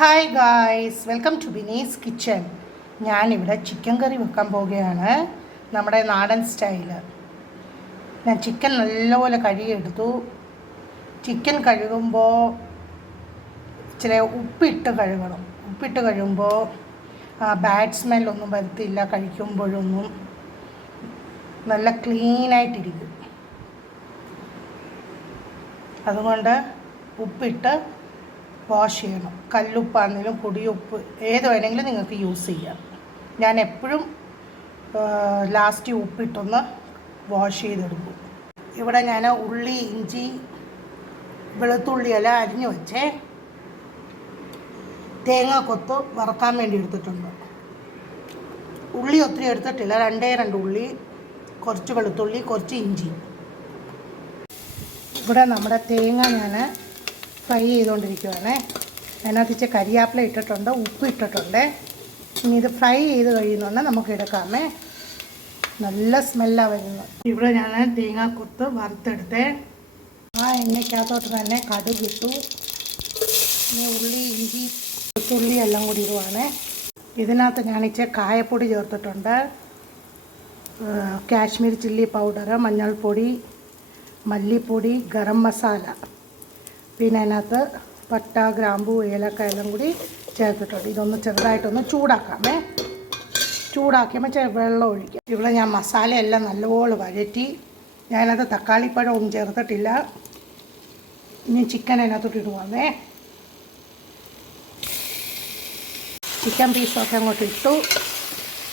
Hi guys, welcome to Bini's kitchen. ഞാനിവിടെ chicken curry വെക്കാൻ പോവുകയാണ്, നമ്മുടെ നാടൻ സ്റ്റൈല്. ഞാൻ ചിക്കൻ നല്ലപോലെ കഴുകിയെടുത്തു. ചിക്കൻ കഴുകുമ്പോൾ ഇച്ചിരി ഉപ്പിട്ട് കഴുകണം. ഉപ്പിട്ട് കഴുകുമ്പോൾ ബാഡ് സ്മെല്ലൊന്നും വരത്തില്ല. കഴിക്കുമ്പോഴൊന്നും നല്ല ക്ലീനായിട്ടിരിക്കും. അതുകൊണ്ട് ഉപ്പിട്ട് വാഷ് ചെയ്യണം. കല്ലുപ്പാണെങ്കിലും പൊടിയുപ്പ് ഏത് വേണമെങ്കിലും നിങ്ങൾക്ക് യൂസ് ചെയ്യാം. ഞാൻ എപ്പോഴും ലാസ്റ്റ് ഉപ്പിട്ടൊന്ന് വാഷ് ചെയ്തെടുക്കും. ഇവിടെ ഞാൻ ഉള്ളി, ഇഞ്ചി, വെളുത്തുള്ളി എല്ലാം അരിഞ്ഞു വെച്ചേ. തേങ്ങാക്കൊത്ത് വറക്കാൻ വേണ്ടി എടുത്തിട്ടുണ്ട്. ഉള്ളി ഒത്തിരി എടുത്തിട്ടില്ല, രണ്ട് ഉള്ളി, കുറച്ച് വെളുത്തുള്ളി, കുറച്ച് ഇഞ്ചി. ഇവിടെ നമ്മുടെ തേങ്ങ ഞാൻ ഫ്രൈ ചെയ്തുകൊണ്ടിരിക്കുകയാണ്. അതിനകത്ത് ഇച്ചിരി കരിയാപ്പില ഇട്ടിട്ടുണ്ട്, ഉപ്പ് ഇട്ടിട്ടുണ്ട്. ഇനി ഇത് ഫ്രൈ ചെയ്ത് കഴിയുന്നുണ്ട് നമുക്ക് എടുക്കാമേ. നല്ല സ്മെല്ലാണ് വരുന്നത്. ഇവിടെ ഞാൻ തേങ്ങാക്കൊത്ത് വറുത്തെടുത്തേ. ആ എണ്ണയ്ക്കകത്തോട്ട് തന്നെ കടുക് ഇട്ടു. ഇനി ഉള്ളി, ഇഞ്ചി, വെളുത്തുള്ളി എല്ലാം കൂടി ഇടുവാണ്. ഇതിനകത്ത് ഞാൻ ഇച്ചിരി കായപ്പൊടി ചേർത്തിട്ടുണ്ട്, കാശ്മീർ ചില്ലി പൗഡർ, മഞ്ഞൾപ്പൊടി, മല്ലിപ്പൊടി, ഗരം മസാല, പിന്നെ അതിനകത്ത് പട്ട, ഗ്രാമ്പൂ, ഏലക്ക എല്ലാം കൂടി ചേർത്തിട്ടുണ്ട്. ഇതൊന്ന് ചെറുതായിട്ടൊന്ന് ചൂടാക്കാമേ. ചൂടാക്കിയപ്പോൾ വെള്ളം ഒഴിക്കാം. ഇവിടെ ഞാൻ മസാലയെല്ലാം നല്ലപോലെ വഴറ്റി. ഞാനത് തക്കാളിപ്പഴം ഒന്നും ചേർത്തിട്ടില്ല. ഇനി ചിക്കൻ അതിനകത്തോട്ട് ഇടുവാന്നേ. ചിക്കൻ പീസൊക്കെ അങ്ങോട്ട് ഇട്ടു.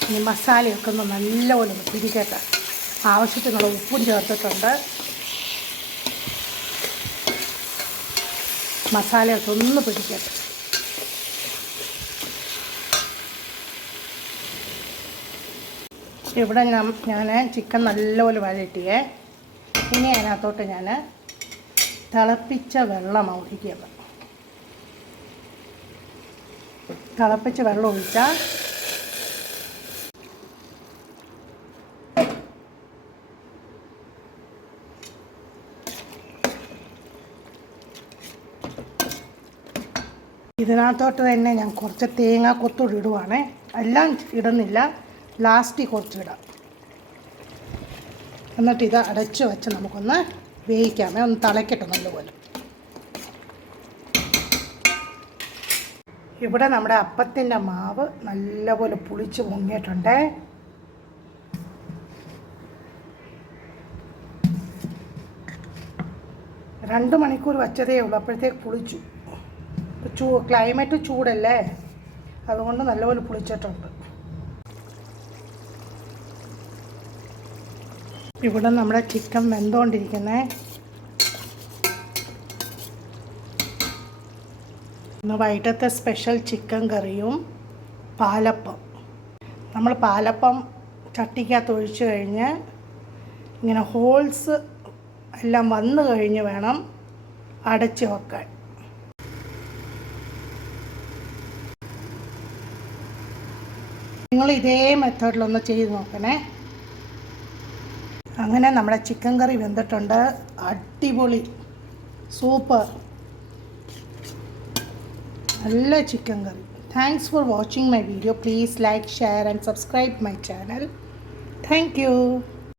ഇനി മസാലയൊക്കെ ഒന്ന് നല്ലപോലെ പിടിക്കട്ടെ. ആവശ്യത്തിനുള്ള ഉപ്പും ചേർത്തിട്ടുണ്ട്. മസാലയൊക്കെ ഒന്ന് പിടിക്കട്ടെ. ഇവിടെ ഞാൻ ചിക്കൻ നല്ലപോലെ വഴറ്റിയേ. ഇനി അതിനകത്തോട്ട് ഞാൻ തിളപ്പിച്ച വെള്ളം ഒഴിക്കുക. തിളപ്പിച്ച വെള്ളം ഒഴിച്ചാൽ ഇതിനകത്തോട്ട് തന്നെ ഞാൻ കുറച്ച് തേങ്ങ കൊത്തൂടി ഇടുവാണേ. എല്ലാം ഇടുന്നില്ല, ലാസ്റ്റ് കുറച്ചിടാം. എന്നിട്ട് ഇത് അടച്ച് വെച്ച് നമുക്കൊന്ന് വേവിക്കാമേ. ഒന്ന് തിളയ്ക്കട്ടെ നല്ലപോലെ. ഇവിടെ നമ്മുടെ അപ്പത്തിൻ്റെ മാവ് നല്ലപോലെ പുളിച്ച് പൊങ്ങിയിട്ടുണ്ട്. രണ്ട് മണിക്കൂർ വച്ചതേ ഉള്ളൂ, അപ്പോഴത്തേക്ക് പുളിച്ചു. ക്ലൈമറ്റ് ചൂടല്ലേ, അതുകൊണ്ട് നല്ലപോലെ പുളിച്ചിട്ടുണ്ട്. ഇവിടെ നമ്മുടെ ചിക്കൻ വെന്തുകൊണ്ടിരിക്കുന്നത്. ഇന്ന് വൈകിട്ടത്തെ സ്പെഷ്യൽ ചിക്കൻ കറിയും പാലപ്പം. നമ്മൾ പാലപ്പം ചട്ടിക്കകത്ത് ഒഴിച്ച് കഴിഞ്ഞ് ഇങ്ങനെ ഹോൾസ് എല്ലാം വന്നു കഴിഞ്ഞ് വേണം അടച്ച് വെക്കാൻ. നിങ്ങൾ ഇതേ മെത്തേഡിലൊന്ന് ചെയ്ത് നോക്കണേ. അങ്ങനെ നമ്മുടെ ചിക്കൻ കറി വെന്തിട്ടുണ്ട്. അടിപൊളി, സൂപ്പർ, നല്ല chicken curry. Thanks for watching my video. Please like, share and subscribe my channel. Thank you.